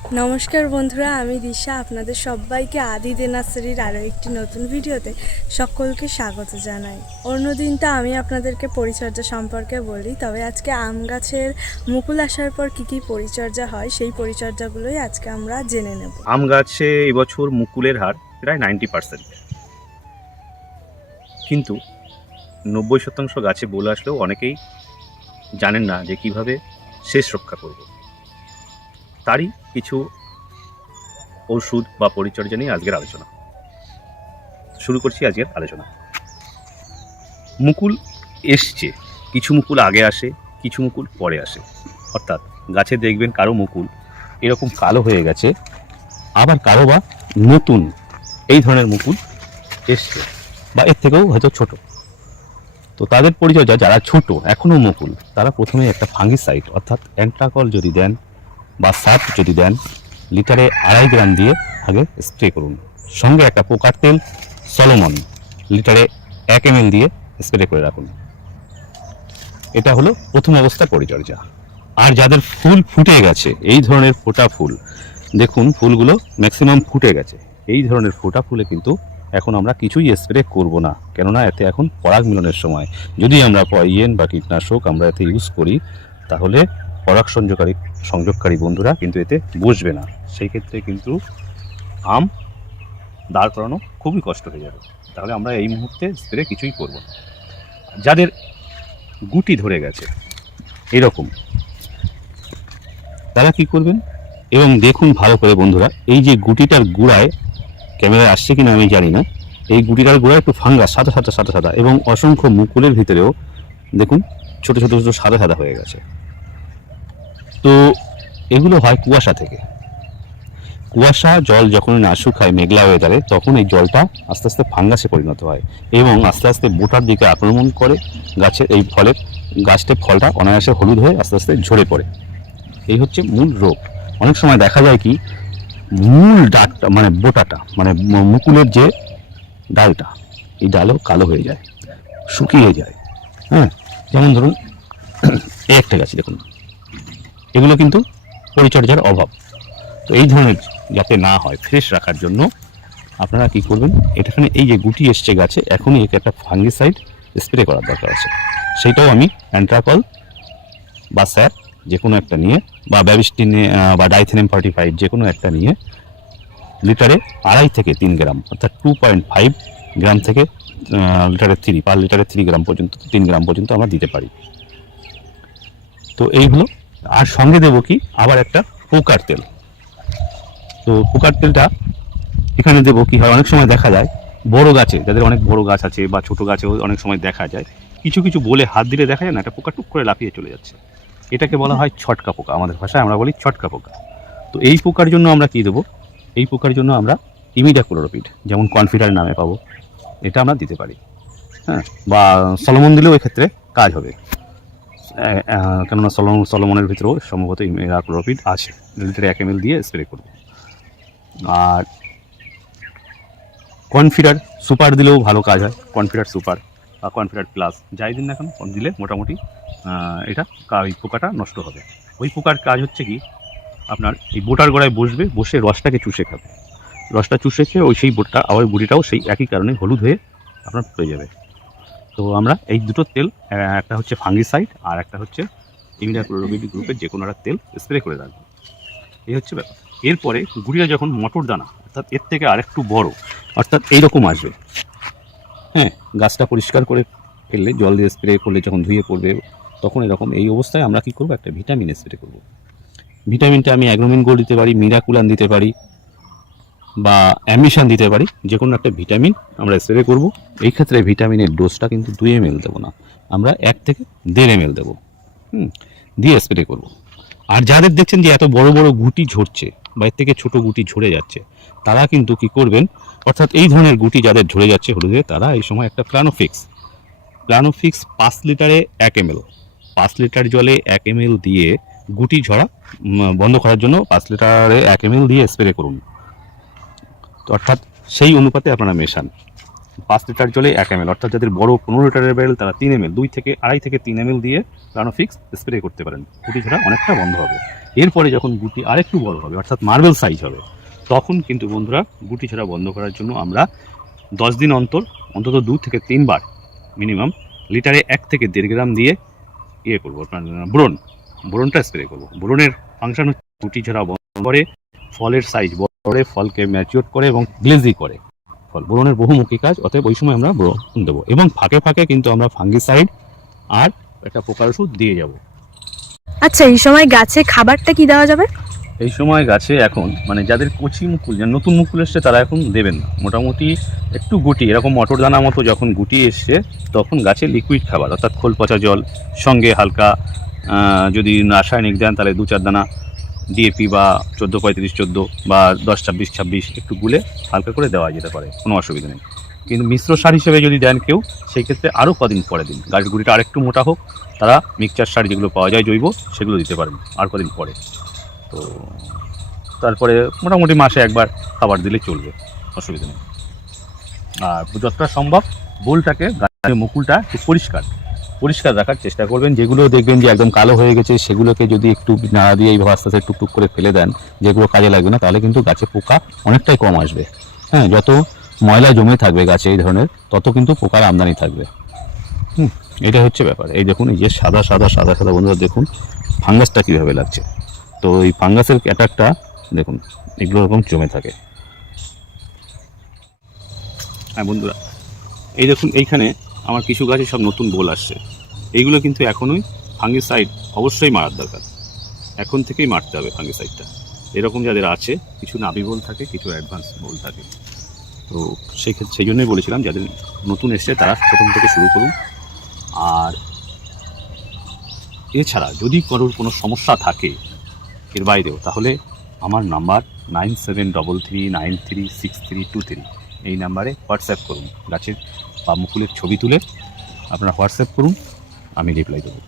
নমস্কার বন্ধুরা, আমি দিশা। আপনাদের সবাইকে আদি দে নার্সারির আরও একটি নতুন ভিডিওতে সকলকে স্বাগত জানাই। অন্যদিন তো আমি আপনাদেরকে পরিচর্যা সম্পর্কে বলি, তবে আজকে আম গাছের মুকুল আসার পর কী কী পরিচর্যা হয়, সেই পরিচর্যাগুলোই আজকে আমরা জেনে নেব। আম গাছে এবছর মুকুলের হার প্রায় নাইনটি পার্সেন্ট। কিন্তু নব্বই শতাংশ গাছে বলে আসলেও অনেকেই জানেন না যে কীভাবে শেষ রক্ষা করব। তারই কিছু ওষুধ বা পরিচর্যা নিয়ে আজকের আলোচনা। শুরু করছি আজকের আলোচনা। মুকুল এসছে, কিছু মুকুল আগে আসে, কিছু মুকুল পরে আসে। অর্থাৎ গাছে দেখবেন কারও মুকুল এরকম কালো হয়ে গেছে, আবার কারও বা নতুন এই ধরনের মুকুল এসছে বা এর থেকেও হয়তো ছোট। তো তাদের পরিচর্যা, যারা ছোট এখনও মুকুল, তারা প্রথমে একটা ফাঙ্গিসাইড, অর্থাৎ অ্যান্ট্রাকল যদি দেন বা সার্ফ যদি দেন, লিটারে আড়াই গ্রাম দিয়ে আগে স্প্রে করুন। সঙ্গে একটা পোকার তেল সলোমন, লিটারে এক এম দিয়ে স্প্রে করে রাখুন। এটা হলো প্রথম অবস্থার পরিচর্যা। আর যাদের ফুল ফুটে গেছে, এই ধরনের ফোটা ফুল, দেখুন ফুলগুলো ম্যাক্সিমাম ফুটে গেছে। এই ধরনের ফোটা ফুলে কিন্তু এখন আমরা কিছুই স্প্রে করব না, কেননা এতে এখন পরাগ মিলনের সময়। যদি আমরা পয়ন বা কীটনাশক আমরা এতে ইউজ করি, তাহলে পরাগ সংযোগকারী সংযোগকারী বন্ধুরা কিন্তু এতে বসবে না। সেই ক্ষেত্রে কিন্তু আম দাঁড় করানো খুবই কষ্ট হয়ে যাবে। তাহলে আমরা এই মুহূর্তে স্প্রে কিছুই করব না। যাদের গুটি ধরে গেছে, এরকম, তারা কি করবেন? এবং দেখুন ভালো করে বন্ধুরা, এই যে গুটিটার গুড়ায় ক্যামেরায় আসছে কিনা আমি জানি না। এই গুটিটার গোড়ায় একটু ফাঙ্গাস, সাদা সাদা সাদা সাদা, এবং অসংখ্য মুকুলের ভিতরেও দেখুন ছোট ছোট, ছোটো, সাদা সাদা হয়ে গেছে। তো এগুলো হয় কুয়াশা থেকে। কুয়াশা, জল যখন না শুকায় মেঘলা ওয়েদারে তখন এই জলটা আস্তে আস্তে ফাঙ্গাসে পরিণত হয় এবং আস্তে আস্তে বোটার দিকে আক্রমণ করে গাছের এই ফলের, গাছটির ফলটা অনায়াসে হলুদ হয়ে আস্তে আস্তে ঝরে পড়ে। এই হচ্ছে মূল রোগ। অনেক সময় দেখা যায় কি, মূল ডাকটা মানে বোটাটা মানে মুকুলের যে ডালটা, এই ডালও কালো হয়ে যায়, শুকিয়ে যায়। হ্যাঁ যেমন ধরুন, এই একটা গাছ দেখুন। এগুলো কিন্তু পরিচর্যার অভাব। তো এই ধরনের যাতে না হয় ফ্রেশ রাখার জন্য আপনারা কি করবেন এটাখানে এই যে গুটি এসছে গাছে, এখনই একে একটা ফাঙ্গিসাইড স্প্রে করার দরকার আছে। সেইটাও আমি অ্যান্ট্রাকল বা স্যার যে কোনো একটা নিয়ে বা ব্যাবিস্টিনে বা ডাইথেনেম ফর্টি ফাইভ যে কোনো একটা নিয়ে লিটারে আড়াই থেকে তিন গ্রাম, অর্থাৎ টু পয়েন্ট ফাইভ গ্রাম থেকে লিটারে থ্রি পার লিটারে থ্রি গ্রাম পর্যন্ত, তিন গ্রাম পর্যন্ত আমরা দিতে পারি। তো এই হলো আর সঙ্গে দেবো কি? আবার একটা পোকার তেল। তো পোকার তেলটা এখানে দেবো কি হয়, অনেক সময় দেখা যায়, বড় গাছে, যাদের অনেক বড় গাছ আছে বা ছোট গাছেও অনেক সময় দেখা যায়, কিছু কিছু বলে হাত দিলে দেখা যায় না, একটা পোকা টুক করে লাফিয়ে চলে যাচ্ছে। এটাকে বলা হয় ছটকা পোকা, আমাদের ভাষায় আমরা বলি ছটকা পোকা। তো এই পোকার জন্য আমরা কি দেবো? এই পোকার জন্য আমরা ইমিডাক্লোরোপিড, যেমন কনফিডার নামে পাবো। এটা আমরা দিতে পারি। হ্যাঁ বা সলমন দিলেও এক্ষেত্রে কাজ হবে। কেননা সলমন সলমনের ভিতরেও সম্ভবত ইমিডাক্লোরোপিড আছে। লিটারে এক এম দিয়ে স্প্রে করব। আর কনফিডার সুপার দিলেও ভালো কাজ হয়। কনফিডার সুপার বা কনফিডার প্লাস যাই দিন না কেন কম দিলে মোটামুটি এটা ওই পোকাটা নষ্ট হবে। ওই পোকার কাজ হচ্ছে কি, আপনার এই বোটার গোড়ায় বসবে, বসে রসটাকে চুষে খাবে। রসটা চুষে খেয়ে ওই সেই বোটটা, আবার বুড়িটাও সেই একই কারণে হলুদ হয়ে আপনার পড়ে যাবে। তো আমরা এই দুটো তেল একটা হচ্ছে ফাঙ্গিসাইড আর একটা হচ্ছে ইমিডাক্লোরোবিড গ্রুপের যে কোনো একটা তেল স্প্রে করে রাখব। এই হচ্ছে ব্যাপার। এরপরে গুড়িয়া যখন মটর দানা, অর্থাৎ এর থেকে আরেকটু বড়, অর্থাৎ এইরকম আসবে। হ্যাঁ গাছটা পরিষ্কার করে ফেললে, জল দিয়ে স্প্রে করলে যখন ধুয়ে পড়বে, তখন এরকম এই অবস্থায় আমরা কি করব? একটা ভিটামিন স্প্রে করব। ভিটামিনটা আমি অ্যাগ্রোমিন গোল্ড দিতে পারি মিরাকুলান দিতে পারি বা অ্যামিশন দিতে পারি যে কোনো একটা ভিটামিন আমরা স্প্রে করব। এই ক্ষেত্রে ভিটামিনের ডোজটা কিন্তু দুই এম এল দেবো না, আমরা এক থেকে দেড় এম এল দেবো। হুম, দিয়ে স্প্রে করব। আর যাদের দেখছেন যে এত বড় বড় গুটি ঝরছে বা এর থেকে ছোট গুটি ঝরে যাচ্ছে, তারা কিন্তু কি করবেন, অর্থাৎ এই ধরনের গুটি যাদের ঝরে যাচ্ছে হলুদে তারা এই সময় একটা প্লানোফিক্স প্লানোফিক্স পাঁচ লিটারে এক এম এল পাঁচ লিটার জলে এক এম এল দিয়ে গুটি ঝরা বন্ধ করার জন্য পাঁচ লিটারে এক এম এল দিয়ে স্প্রে করুন। অর্থাৎ সেই অনুপাতে আপনারা মেশান। পাঁচ লিটার জলে এক এম অর্থাৎ যাদের বড় পনেরো লিটারের ব্যারেল তারা তিন এম দুই থেকে আড়াই থেকে তিন এম দিয়ে প্লানোফিক্স স্প্রে করতে পারেন। গুটি ঝরা অনেকটা বন্ধ হবে। এরপরে যখন গুটি আরেকটু বড় হবে, অর্থাৎ মার্বেল সাইজ হবে, তখন কিন্তু বন্ধুরা গুটি ছাড়া বন্ধ করার জন্য আমরা দশ দিন অন্তর, অন্তত দু থেকে তিনবার মিনিমাম লিটারে এক থেকে দেড় গ্রাম দিয়ে ইয়ে করব। আপনার ব্রোনটা স্প্রে করব। ব্রোনের ফাংশন হচ্ছে গুটি ছাড়া বন্ধ করে ফলের সাইজ করে ফলকে ম্যাচিওর করে এবং গ্লেজি করে। ফল ব্রোনের বহুমুখী কাজ অতএব ওই সময় আমরা ব্রোন দেবো। এবং ফাঁকে ফাঁকে কিন্তু আমরা ফাঙ্গিসাইড আর একটা পোকার ওষুধ দিয়ে যাব। আচ্ছা এই সময় গাছে খাবারটা কি দেওয়া যাবে? এই সময় গাছে এখন মানে যাদের কচি মুকুল যারা নতুন মুকুল এসছে তারা এখন দেবেন না। মোটামুটি একটু গুটি এরকম মটর দানা মতো যখন গুটি এসছে তখন গাছে লিকুইড খাবার অর্থাৎ খোল পচা জল সঙ্গে হালকা যদি রাসায়নিক দেন তাহলে দু চার দানা ডিএপি বা চোদ্দ, পঁয়ত্রিশ, চোদ্দ বা দশ, ছাব্বিশ ছাব্বিশ একটু গুলে হালকা করে দেওয়া যেতে পারে, কোনো অসুবিধা নেই। কিন্তু মিশ্র সার হিসেবে যদি দেন কেউ, সেই ক্ষেত্রে আরও কদিন পরে দিন। গুটিটা আরেকটু মোটা হোক, তারা মিক্সচার সার যেগুলো পাওয়া যায় জৈব, সেগুলো দিতে পারেন আর কদিন পরে। তো তারপরে মোটামুটি মাসে একবার খাবার দিলে চলবে, অসুবিধা নেই। আর যতটা সম্ভব, বোলটাকে গাছের মুকুলটা একটু পরিষ্কার পরিষ্কার রাখার চেষ্টা করবেন। যেগুলো দেখবেন যে একদম কালো হয়ে গেছে, সেগুলোকে যদি একটু নাড়া দিয়ে এইভাবে আস্তে আস্তে টুকটুক করে ফেলে দেন, যেগুলো কাজে লাগবে না, তাহলে কিন্তু গাছে পোকা অনেকটাই কম আসবে। হ্যাঁ যত ময়লা জমে থাকবে গাছে এই ধরনের, তত কিন্তু পোকার আমদানি থাকবে। হুম, এটা হচ্ছে ব্যাপার। এই দেখুন, এই যে সাদা সাদা সাদা সাদা, বন্ধুরা, দেখুন, ফাঙ্গাসটা কীভাবে লাগছে। তো এই ফাঙ্গাসের অ্যাটাকটা, দেখুন, এগুলো এরকম জমে থাকে। হ্যাঁ বন্ধুরা, এই দেখুন, এইখানে আমার কিছু গাছে সব নতুন বোল আসছে। এইগুলো কিন্তু এখনই ফাঙ্গিসাইড অবশ্যই মারার দরকার। এখন থেকেই মারতে হবে ফাঙ্গিসাইডটা এরকম যাদের আছে, কিছু নাবি বোল থাকে, কিছু অ্যাডভান্স বোল থাকে। তো সেই ক্ষেত্রে সেই জন্যই বলেছিলাম, যাদের নতুন এসছে, তারা প্রথম থেকে শুরু করুন। আর এছাড়া যদি কারোর কোনো সমস্যা থাকে, এর বাইরেও, তাহলে আমার number nine seven double three nine three six three two three, এই নাম্বারে হোয়াটসঅ্যাপ করুন। গাছের বা মুকুলের ছবি তুলে আপনারা হোয়াটসঅ্যাপ করুন আমি রিপ্লাই দেবো।